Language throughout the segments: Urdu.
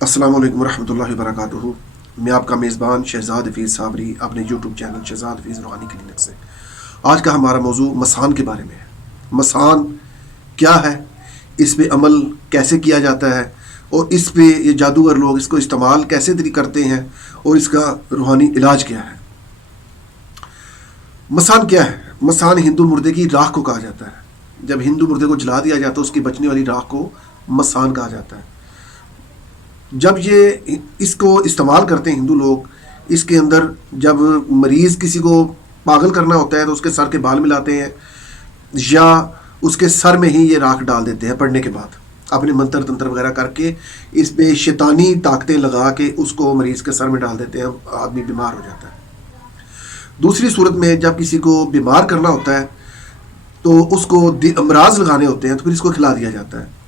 السلام علیکم ورحمۃ اللہ وبرکاتہ۔ میں آپ کا میزبان شہزاد حفیظ صابری اپنے یوٹیوب چینل شہزاد حفیظ روحانی کلینک سے۔ آج کا ہمارا موضوع مسان کے بارے میں ہے۔ مسان کیا ہے، اس پہ عمل کیسے کیا جاتا ہے، اور اس پہ یہ جادوگر لوگ اس کو استعمال کیسے کرتے ہیں، اور اس کا روحانی علاج کیا ہے۔ مسان کیا ہے؟ مسان ہندو مردے کی راکھ کو کہا جاتا ہے۔ جب ہندو مردے کو جلا دیا جاتا ہے اس کی بچنے والی راکھ کو مسان کہا جاتا ہے۔ جب یہ اس کو استعمال کرتے ہیں ہندو لوگ، اس کے اندر جب مریض کسی کو پاگل کرنا ہوتا ہے تو اس کے سر کے بال ملاتے ہیں، یا اس کے سر میں ہی یہ راکھ ڈال دیتے ہیں پڑھنے کے بعد، اپنے منتر تنتر وغیرہ کر کے اس پہ شیطانی طاقتیں لگا کے اس کو مریض کے سر میں ڈال دیتے ہیں، آدمی بیمار ہو جاتا ہے۔ دوسری صورت میں جب کسی کو بیمار کرنا ہوتا ہے تو اس کو امراض لگانے ہوتے ہیں تو پھر اس کو کھلا دیا جاتا ہے۔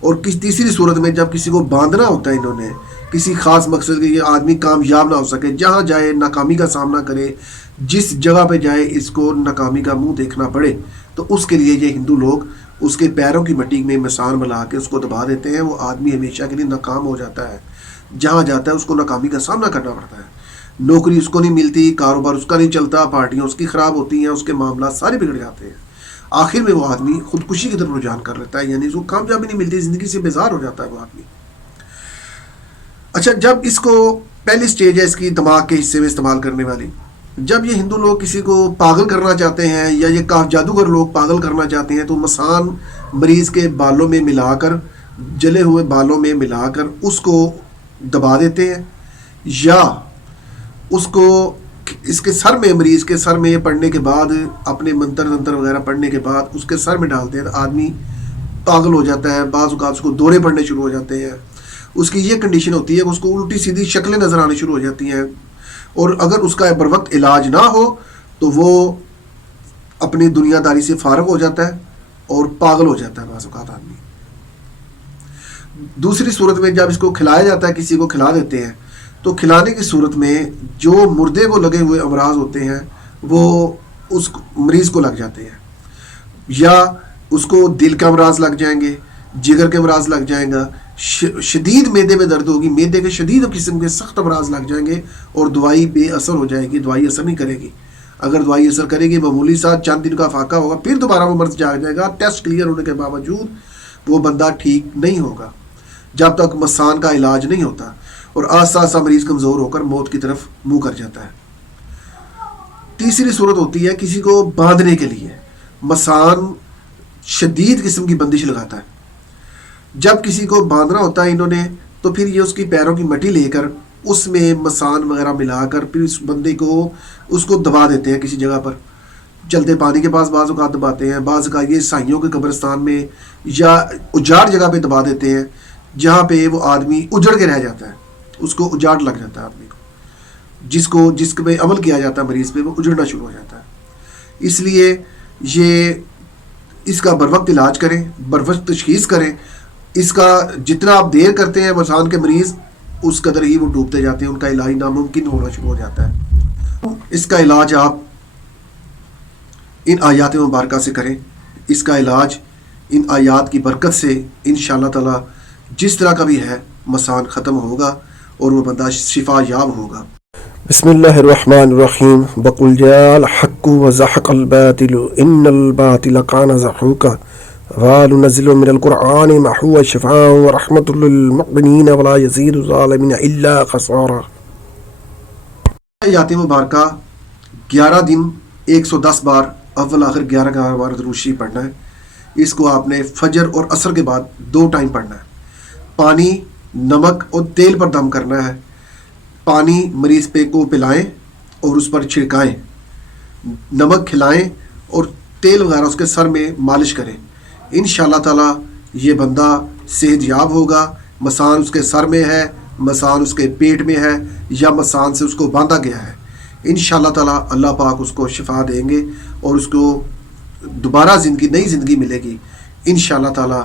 اور تیسری صورت میں جب کسی کو باندھنا ہوتا ہے، انہوں نے کسی خاص مقصد کے یہ آدمی کامیاب نہ ہو سکے، جہاں جائے ناکامی کا سامنا کرے، جس جگہ پہ جائے اس کو ناکامی کا منہ دیکھنا پڑے، تو اس کے لیے یہ ہندو لوگ اس کے پیروں کی مٹی میں مسان ملا کے اس کو دبا دیتے ہیں۔ وہ آدمی ہمیشہ کے لیے ناکام ہو جاتا ہے، جہاں جاتا ہے اس کو ناکامی کا سامنا کرنا پڑتا ہے۔ نوکری اس کو نہیں ملتی، کاروبار اس کا نہیں چلتا، پارٹیاں اس کی خراب ہوتی ہیں، اس کے معاملات سارے بگڑ جاتے ہیں۔ آخر میں وہ آدمی خودکشی کی طرف رجحان کر لیتا ہے، یعنی اس کو کامیابی نہیں ملتی، زندگی سے بیزار ہو جاتا ہے وہ آدمی۔ اچھا، جب اس کو پہلی سٹیج ہے اس کی دماغ کے حصے میں استعمال کرنے والی، جب یہ ہندو لوگ کسی کو پاگل کرنا چاہتے ہیں یا یہ جادوگر لوگ پاگل کرنا چاہتے ہیں تو مسان مریض کے بالوں میں ملا کر، جلے ہوئے بالوں میں ملا کر اس کو دبا دیتے ہیں، یا اس کو اس کے سر میں، مریض کے سر میں پڑھنے کے بعد، اپنے منتر تنتر وغیرہ پڑھنے کے بعد اس کے سر میں ڈالتے ہیں تو آدمی پاگل ہو جاتا ہے۔ بعض اوقات اس کو دورے پڑنے شروع ہو جاتے ہیں۔ اس کی یہ کنڈیشن ہوتی ہے کہ اس کو الٹی سیدھی شکلیں نظر آنے شروع ہو جاتی ہیں، اور اگر اس کا بر وقت علاج نہ ہو تو وہ اپنی دنیا داری سے فارغ ہو جاتا ہے اور پاگل ہو جاتا ہے بعض اوقات آدمی۔ دوسری صورت میں جب اس کو کھلایا جاتا ہے، کسی کو کھلا دیتے ہیں، تو کھلانے کی صورت میں جو مردے کو لگے ہوئے امراض ہوتے ہیں وہ اس مریض کو لگ جاتے ہیں، یا اس کو دل کے امراض لگ جائیں گے، جگر کے امراض لگ جائیں گا، شدید معدے میں درد ہوگی، معدے کے شدید قسم کے سخت امراض لگ جائیں گے، اور دوائی بے اثر ہو جائے گی، دوائی اثر نہیں کرے گی۔ اگر دوائی اثر کرے گی، معمولی سا چند دن کا فاقہ ہوگا، پھر دوبارہ وہ مرض جاگ جائے گا۔ ٹیسٹ کلیئر ہونے کے باوجود وہ بندہ ٹھیک نہیں ہوگا جب تک مسان کا علاج نہیں ہوتا، اور آہستہ آہستہ مریض کمزور ہو کر موت کی طرف منہ کر جاتا ہے۔ تیسری صورت ہوتی ہے کسی کو باندھنے کے لیے، مسان شدید قسم کی بندش لگاتا ہے۔ جب کسی کو باندھنا ہوتا ہے انہوں نے، تو پھر یہ اس کی پیروں کی مٹی لے کر اس میں مسان وغیرہ ملا کر پھر اس بندے کو اس کو دبا دیتے ہیں کسی جگہ پر، چلتے پانی کے پاس بعض اوقات دباتے ہیں، بعض اوقات یہ سائیوں کے قبرستان میں یا اجاڑ جگہ پہ دبا دیتے ہیں، جہاں پہ وہ آدمی اجڑ کے رہ جاتا ہے، اس کو اجاڑ لگ جاتا ہے آدمی کو، جس پہ عمل کیا جاتا ہے مریض پہ، وہ اجڑنا شروع ہو جاتا ہے۔ اس لیے یہ اس کا بر وقت علاج کریں، بر وقت تشخیص کریں۔ اس کا جتنا آپ دیر کرتے ہیں مسان کے مریض، اس قدر ہی وہ ڈوبتے جاتے ہیں، ان کا علاج ناممکن ہونا شروع ہو جاتا ہے۔ اس کا علاج آپ ان آیات مبارکہ سے کریں۔ اس کا علاج ان آیات کی برکت سے انشاءاللہ تعالی جس طرح کا بھی ہے مسان ختم ہوگا اور وہ بندہ شفا یاب ہوگا۔ بسم اللہ الرحمن الرحیم۔ وَقُلْ جَاءَ الْحَقُّ وَزَهَقَ الْبَاطِلُ إِنَّ الْبَاطِلَ كَانَ زَهُوقًا وَنُنَزِّلُ مِنَ الْقُرْآنِ مَا هُوَ شِفَاءٌ وَرَحْمَةٌ لِّلْمُؤْمِنِينَ وَلَا يَزِيدُ الظَّالِمِينَ إِلَّا خَسَارًا۔ آیات مبارکہ 11 دن 110 بار، اول آخر 11 بار درود شریف پڑھنا ہے۔ اس کو آپ نے فجر اور عصر کے بعد 2 ٹائم پڑھنا ہے۔ پانی، نمک اور تیل پر دم کرنا ہے۔ پانی مریض پہ کو پلائیں اور اس پر چھڑکائیں، نمک کھلائیں اور تیل وغیرہ اس کے سر میں مالش کریں۔ انشاءاللہ تعالی یہ بندہ صحت یاب ہوگا۔ مسان اس کے سر میں ہے، مسان اس کے پیٹ میں ہے، یا مسان سے اس کو باندھا گیا ہے، انشاءاللہ تعالی اللہ پاک اس کو شفا دیں گے اور اس کو دوبارہ نئی زندگی ملے گی انشاءاللہ تعالی۔